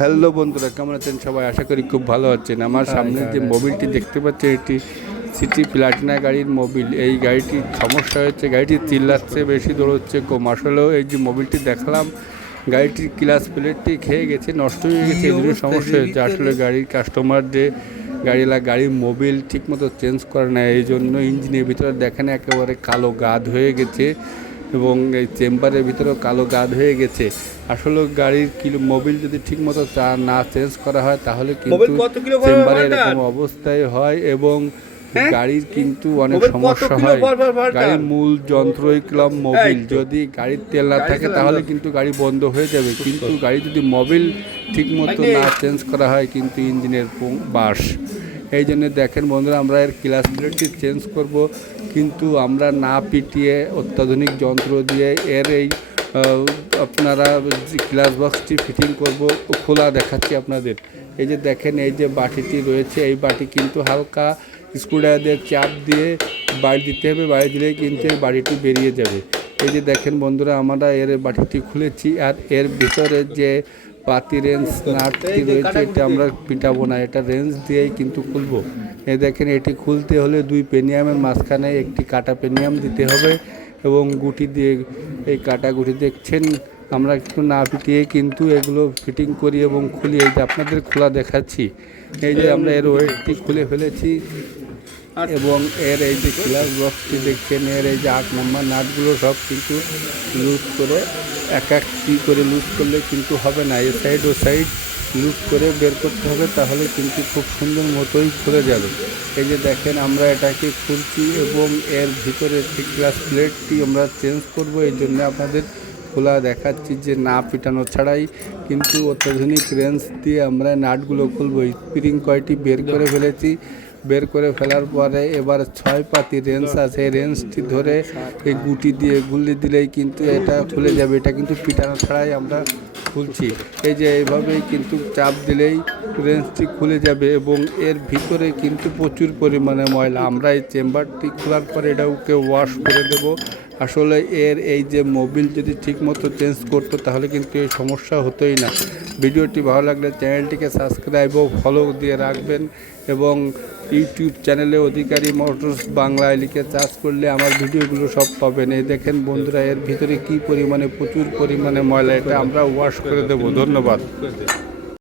Hello বন্ধুরা, কেমন আছেন সবাই? আশা করি খুব ভালো আছেন। আমার সামনে যে মোবিলটি দেখতে পাচ্ছেন, এটি সিটি প্লাটিনা গাড়ির মোবিল। এই গাড়িটির সমস্যা হয়েছে, গাড়িটি চিল্লাচ্ছে, বেশি দৌড়চ্ছে কম। আসলেও এই যে মোবিলটি দেখলাম, গাড়িটির ক্লাচ প্লেটটি খেয়ে গেছে, নষ্ট হয়ে গেছে, এই জন্য সমস্যা হয়েছে। আসলে গাড়ির কাস্টমার যে গাড়ির মোবিল ঠিকমতো চেঞ্জ করে না, এই জন্য ইঞ্জিনের ভিতরে দেখেন একেবারে কালো গাদ হয়ে গেছে এবং এই চেম্বারের ভিতরেও কালো গাদ হয়ে গেছে। আসলে গাড়ির মোবিল যদি ঠিকমতো না চেঞ্জ করা হয় তাহলে কিন্তু চেম্বারে এরকম অবস্থায় হয় এবং গাড়ির কিন্তু অনেক সমস্যা হয়। গাড়ির মূল যন্ত্রই ক্লাম মোবিল। যদি গাড়ির তেল না থাকে তাহলে কিন্তু গাড়ি বন্ধ হয়ে যাবে, কিন্তু গাড়ি যদি মোবিল ঠিকমতো না চেঞ্জ করা হয় কিন্তু ইঞ্জিনের বাস। এই জন্য দেখেন বন্ধুরা, আমরা এর ক্লাচ প্লেটটি চেঞ্জ করব, কিন্তু আমরা না পিটিয়ে অত্যাধুনিক যন্ত্র দিয়ে এর এই আপনারা গ্লাস বক্সটি ফিটিং করব। খোলা দেখাচ্ছি আপনাদের। এই যে দেখেন, এই যে বাটিটি রয়েছে, এই বাটি কিন্তু হালকা স্ক্রুড্রাইভার দিয়ে চাপ দিয়ে বাড়ি দিতে হবে, বাড়ি দিলেই কিন্তু এই বাটিটি বেরিয়ে যাবে। এই যে দেখেন বন্ধুরা, আমরা এর বাটিটি খুলেছি, আর এর ভিতরে যে পাতি রেঞ্জ নাটটি রয়েছে এটা আমরা পিটাবো না, এটা রেঞ্জ দিয়েই কিন্তু খুলবো। এই দেখেন, এটি খুলতে হলে 2 পেনিয়ামের মাঝখানে একটি কাটা পেনিয়াম দিতে হবে এবং গুটি দিয়ে, এই কাটা গুটি দেখছেন, আমরা একটু না পিটিয়ে কিন্তু এগুলো ফিটিং করি এবং খুলি। এই যে আপনাদের খোলা দেখাচ্ছি। এই যে আমরা এর ওয়েটটি খুলে ফেলেছি এবং এর এই যে ক্লাচ বক্সটি দেখছেন, এর এই যে 8 নম্বর নাটগুলো সব কিন্তু লুজ করে একটি করে লুজ করলে কিন্তু হবে না, এ সাইড ও সাইড লুজ করে বের করতে হবে, তাহলে কিন্তু খুব সুন্দর মতোই খুলে যাবে। এই যে দেখেন, আমরা এটাকে খুলছি এবং এর ভিতরে ক্লাচ প্লেটটি আমরা চেঞ্জ করব। এই জন্য আপনাদের খোলা দেখাচ্ছি যে না পিটানো ছাড়াই কিন্তু অত্যাধুনিক রেঞ্জ দিয়ে আমরা নাটগুলো খুলবো। স্প্রিং কয়টি বের করে ফেলেছি, বের করে ফেলার পরে এবার 6 পাতি রেঞ্জ আছে, রেঞ্জটি ধরে এই গুটি দিয়ে গুলি দিলেই কিন্তু এটা খুলে যাবে। এটা কিন্তু পিটানো ছাড়াই আমরা খুলছি। এই যে এইভাবেই কিন্তু চাপ দিলেই রেঞ্জটি খুলে যাবে এবং এর ভিতরে কিন্তু প্রচুর পরিমাণে ময়লা। আমরা এই চেম্বারটি খোলার পরে এটাকে ওয়াশ করে দেব। আসলে এর এই যে মোবিল যদি ঠিকমতো চেঞ্জ করতো তাহলে কিন্তু এই সমস্যা হতোই না। ভিডিওটি ভালো লাগলে চ্যানেলটিকে সাবস্ক্রাইব ও ফলো দিয়ে রাখবেন এবং ইউটিউব চ্যানেলে অধিকারী মোটরস বাংলায় লিখে সার্চ করলে আমার ভিডিওগুলো সব পাবেন। এই দেখেন বন্ধুরা, এর ভিতরে কি পরিমাণে প্রচুর পরিমাণে ময়লা, এটা আমরা ওয়াশ করে দেব। ধন্যবাদ।